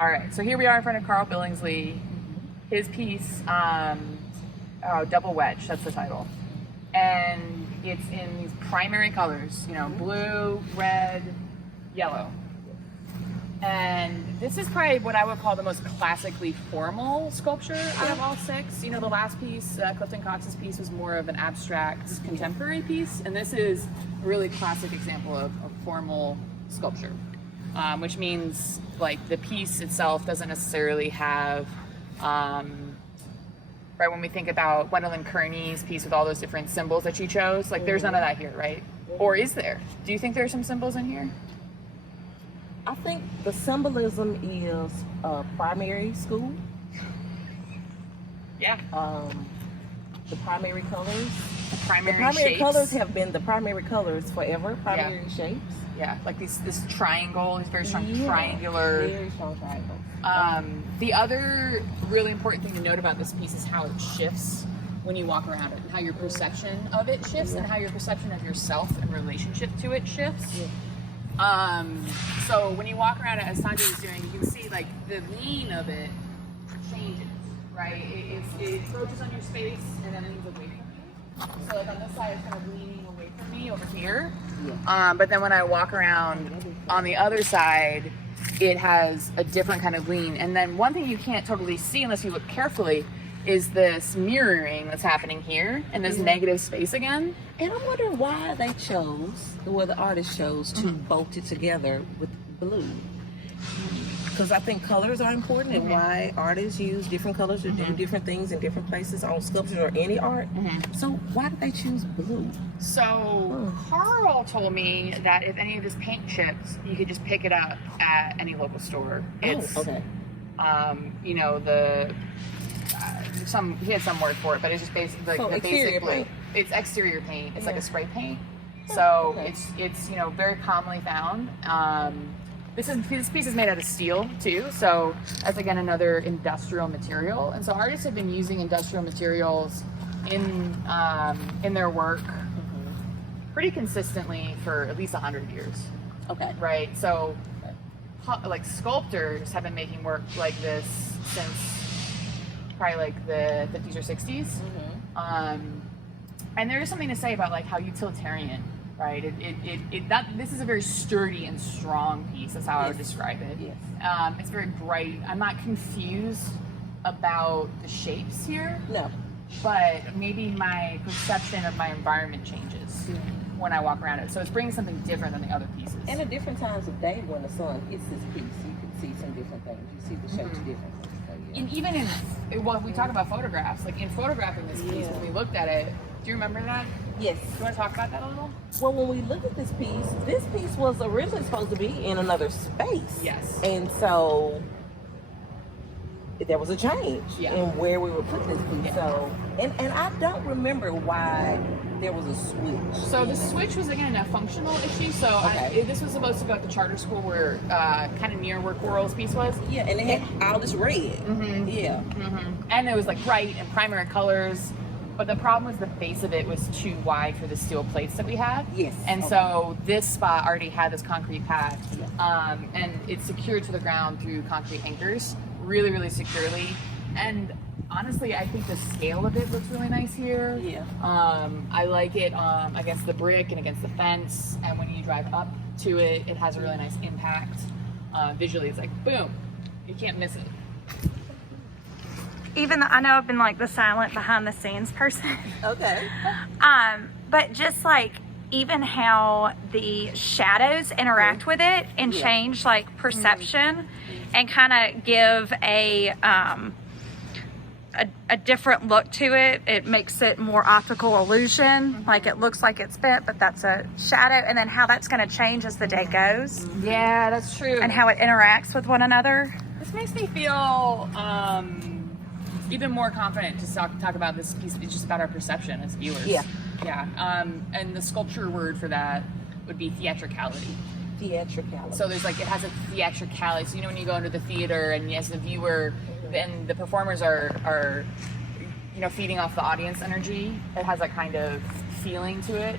All right, so here we are in front of Carl Billingsley. His piece, Double Wedge, that's the title. And it's in these primary colors, blue, red, yellow. And this is probably what I would call the most classically formal sculpture out of all six. The last piece, Clifton Cox's piece, was more of an abstract contemporary piece. And this is a really classic example of formal sculpture. Which means like the piece itself doesn't necessarily have, right, when we think about Gwendolyn Kearney's piece with all those different symbols that she chose, like there's none of that here, right? Or is there? Do you think there's some symbols in here? I think the symbolism is primary school. Yeah. The primary colors. The primary shapes. Colors have been the primary colors forever. Primary shapes. Yeah, like this triangle, these very strong triangular. Very strong triangles. The other really important thing to note about this piece is how it shifts when you walk around it, and how your perception of it shifts, and how your perception of yourself and relationship to it shifts. Yeah. So when you walk around it, as Sanjay was doing, you can see like the lean of it changes, right? It approaches on your space and then leans away from you. So like on this side, it's kind of leaning away from me over here. Yeah. But then when I walk around on the other side, it has a different kind of lean. And then one thing you can't totally see unless you look carefully is this mirroring that's happening here and this negative space again. And I'm wondering why they chose, the artist chose to bolt it together with blue. Because I think colors are important, and why artists use different colors to do different things in different places on sculpture or any art. So why did they choose blue? So Carl told me that if any of his paint chips, you could just pick it up at any local store. It's okay. He had some word for it, but it's just basically So exterior it's exterior paint. It's like a spray paint. So it's very commonly found. This piece is made out of steel too, so that's again another industrial material. And so artists have been using industrial materials in their work pretty consistently for at least 100 years. Okay. Right. So like sculptors have been making work like this since probably like the 50s or 60s. And there is something to say about like how utilitarian. Right. This is a very sturdy and strong piece. That's how I would describe it. Yes. It's very bright. I'm not confused about the shapes here. No. But maybe my perception of my environment changes when I walk around it. So it's bringing something different than the other pieces. And at different times of day when the sun hits this piece, you can see some different things. You see the shapes differently. So, and even we talk about photographs, like in photographing this piece, when we looked at it, do you remember that? Yes. Do you want to talk about that a little? Well, when we look at this piece was originally supposed to be in another space. Yes. And so there was a change in where we were putting this piece. So, and I don't remember why there was a switch. So the switch was again a functional issue. So this was supposed to go at the charter school where kind of near where Coral's piece was. Yeah, and it had all this red. Yeah. And it was like bright and primary colors. But the problem was the base of it was too wide for the steel plates that we had. Yes. And so this spot already had this concrete pad. And it's secured to the ground through concrete anchors, really, really securely. And honestly, I think the scale of it looks really nice here. Yeah. I like it against the brick and against the fence. And when you drive up to it, it has a really nice impact. Visually, it's like, boom, you can't miss it. Even though I know I've been like the silent behind the scenes person. Okay. But just like even how the shadows interact with it and change like perception and kind of give a different look to it. It makes it more optical illusion. Like it looks like it's bent, but that's a shadow. And then how that's going to change as the day goes. Yeah, that's true. And how it interacts with one another. This makes me feel even more confident to talk about this piece. It's just about our perception as viewers. Yeah. And the sculpture word for that would be theatricality. Theatricality. So there's like, it has a theatricality. So when you go into the theater and as the viewer, then the performers are feeding off the audience energy. It has that kind of feeling to it.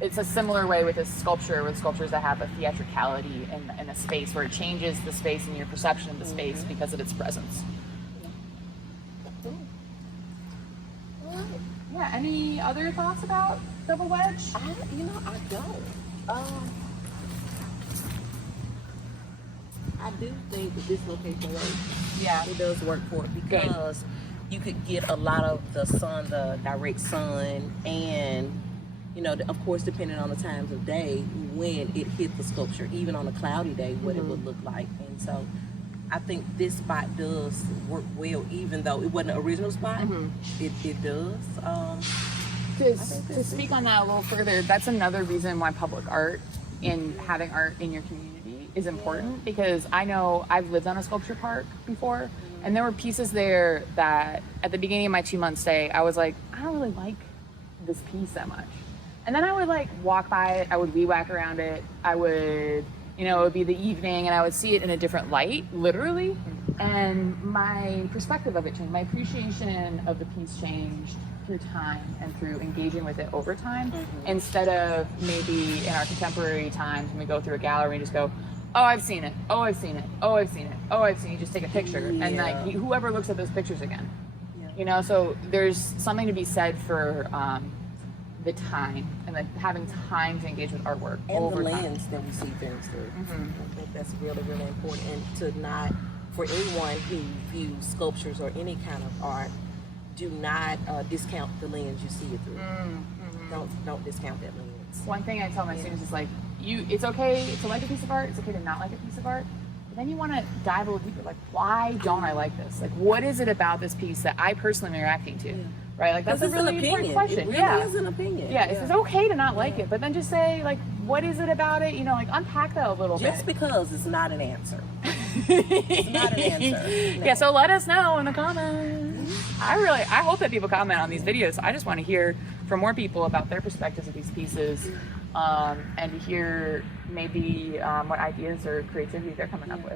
it's a similar way with a sculpture, with sculptures that have a theatricality in a space where it changes the space and your perception of the space because of its presence. Yeah, any other thoughts about Double Wedge? I don't. I do think that this location works. Yeah. It does work for it because you could get a lot of the sun, the direct sun, and of course, depending on the times of day when it hit the sculpture, even on a cloudy day, what it would look like. And so I think this spot does work well, even though it wasn't an original spot. It does. To speak on that a little further, that's another reason why public art and having art in your community is important, because I know I've lived on a sculpture park before, and there were pieces there that at the beginning of my 2-month stay, I was like, I don't really like this piece that much. And then I would like walk by it, I would weed whack around it, I would, it would be the evening and I would see it in a different light, literally. And my perspective of it changed. My appreciation of the piece changed through time and through engaging with it over time. Instead of maybe in our contemporary times when we go through a gallery and just go, oh, I've seen it, oh, I've seen it, oh, I've seen it, oh, I've seen it, you just take a picture. And like whoever looks at those pictures again. So there's something to be said for the time and like having time to engage with artwork and over the time. lens that we see things through. I think that's really, really important, and to not, for anyone who views sculptures or any kind of art, do not discount the lens you see it through. Don't discount that lens. One thing I tell my students is like, it's okay to like a piece of art, it's okay to not like a piece of art, but then you want to dive a little deeper. Like, why don't I like this? Like, what is it about this piece that I personally am reacting to? Right? Like, that's a really important question. It really is an opinion. Yeah, it's okay to not like it, but then just say, like, what is it about it? Like, unpack that a little bit. Just because it's not an answer. It's not an answer. No. Yeah, so let us know in the comments. I hope that people comment on these videos. I just want to hear from more people about their perspectives of these pieces, and to hear maybe what ideas or creativity they're coming up with.